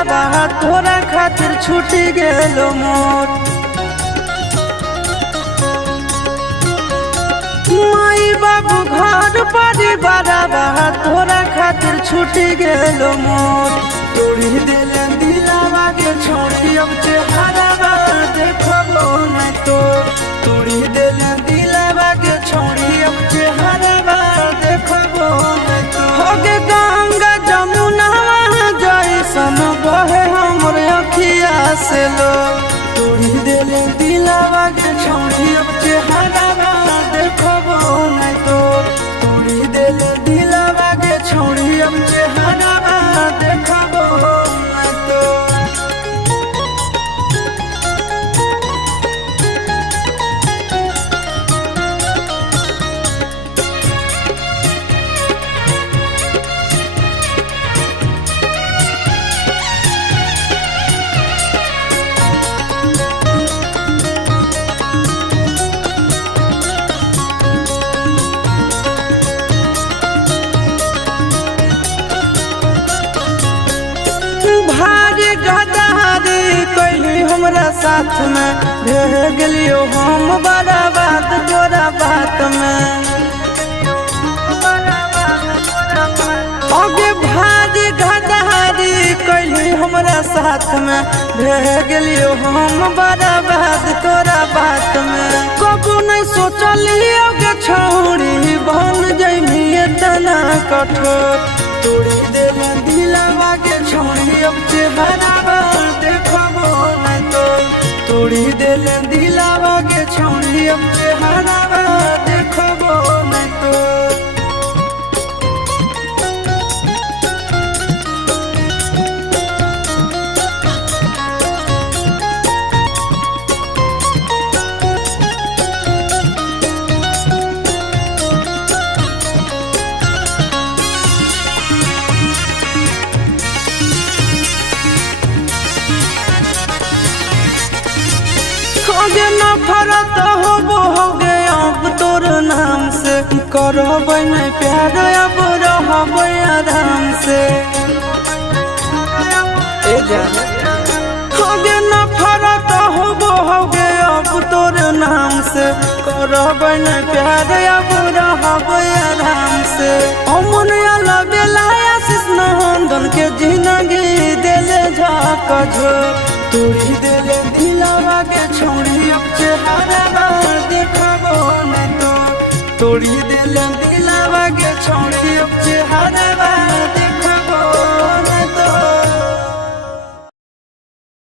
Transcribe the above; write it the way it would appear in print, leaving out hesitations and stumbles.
दिलावा तोरा खातिर छूटी गेलो मोर। माई बाबू घर परिवारवा तोरा खातिर छूटी गेलो मोर। तोड़ी दिले दिलावा के छोड़ी अब चेहरावा देखबो नहीं तो। तोड़ी दिले दिलावा के छोड़ी अब चेहरावा देखबो नहीं तो। होगे गंगा जमुना जैसन बहे हमर अखिया से लो। तोड़ी दिले दिलावा के छोड़ी अब चेहरावा देखबो नहीं तो। तोड़ी दिले दिलावा के छोड़ी अब चेहरावा देखबो नहीं तो। भारी गदारी कही हमरा साथ में रह गेलियो हम बड़ा बात तोरा बात में। आगे भारी गदारी कही हमरा साथ में रह गेलियो हम बड़ा बात तोरा बात में। कबू नहीं सोचलियो के छोड़ी बन जइमी इतना कठोर। तोड़ी दिले दिलावा के छोड़ी अब चेहरावा देखबो नहीं तो। तोड़ी दिले दिलावा के छोड़ी अब चेहरावा देखबो नहीं तो। होगे नफरत होगे अब तोर नाम से। करबै नहीं प्यार अब रहबै आराम से। होगे नफरत होगे अब तोर नाम से। करबै नहीं प्यार अब रहबै आराम से। अमन अलग आशीष नंदन के जिंदगी दिले झाका झोर। तोड़ी दिले दिलावा के छोड़ी अब चेहरावा देखबो नहीं तो। तोड़ी दिले दिलावा के छोड़ी अब चेहरावा